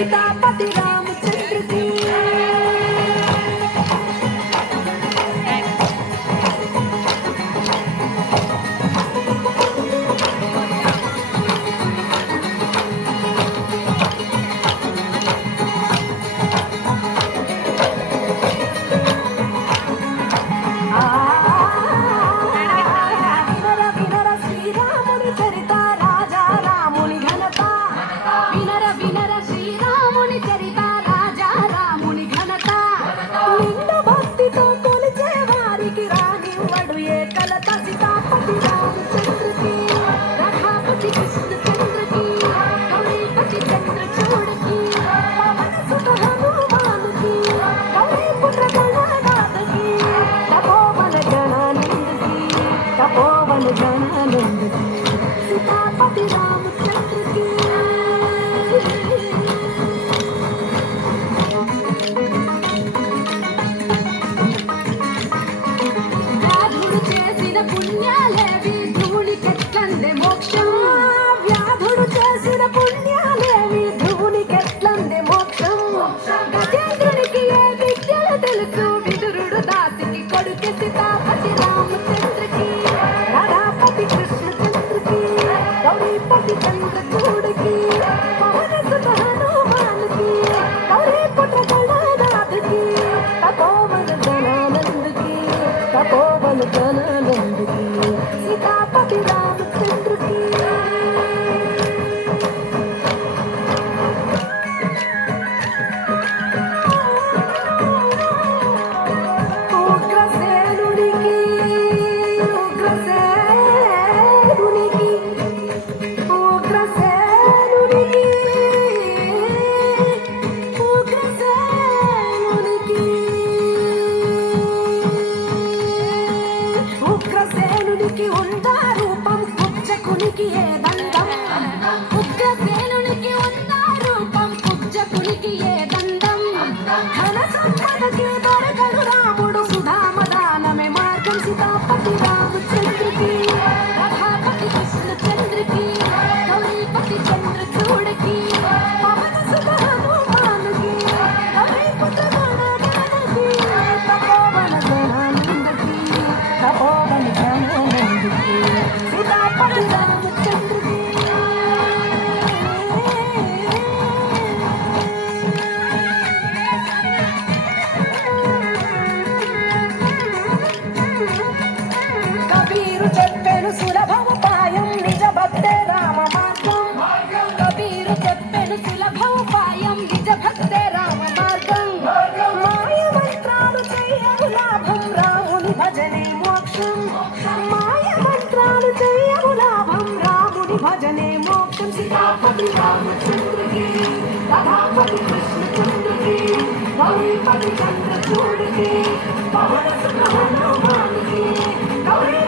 सीतापति रामचंद्र की। सीतापति रामचंद्र की। వ్యాధుడు చేసిన పుణ్యాలేవి ధ్రువునికెట్లందే మోక్షం. వ్యాధుడు చేసిన పుణ్యాలేవి ధ్రువునికెట్లందే మోక్షం. గజేంద్రునికి ఏ విద్యలు తెలుసు విదురుడు దాసికి కొడుకు సీతాపతి రామచంద్రకి. రాధాపతి కృష్ణచంద్రకి గౌరీపతి చంద్రచూడకి పవన సుత హనుమానికి గౌరీపుత్ర గణనాథకి తపోవన జనానందకి తపోవన జనానందకి सीतापति रामचंद्र की। उग्रसेनुనికి उग्रसेनुనికి उग्रसेनुనికి उग्रसेनुనికి ఉగ్రసేనునికి ఉందా రూపం కుబ్జకునికి ఏ దండం. ఉగ్రసేనునికి ఉందా రూపం కుబ్జకునికి ఏ దండం. ధన సంపదకి దొరకడు రాముడు సుధామదానమే మార్గం. సీతాపతి రామచంద్రకి రాధాపతి కృష్ణచంద్రకి గౌరీపతి చంద్రచూడకి పవన సుత హనుమానికి గౌరీపుత్ర గణనాథకి తపోవన జనానందకి తపోవన జనానందకి सीतापति रामचंद्र की। కబీరు చెప్పెను సులభోపాయం నిజ భక్తే రామ మార్గం. కబీరు చెప్పెను సులభోపాయం నిజ భక్తే రామ మార్గం. మాయ మంత్రాలు చెయ్యవు లాభం రాముని భజనే మోక్షం. మాయ మంత్రాలు చెయ్యవు లాభం రాముని భజనే మోక్షం. सीतापति रामचंद्र की राधापति कृष्णचंद्र की गौरीपति चंद्रचूड़ की पवन सुत हनुमान की गौरी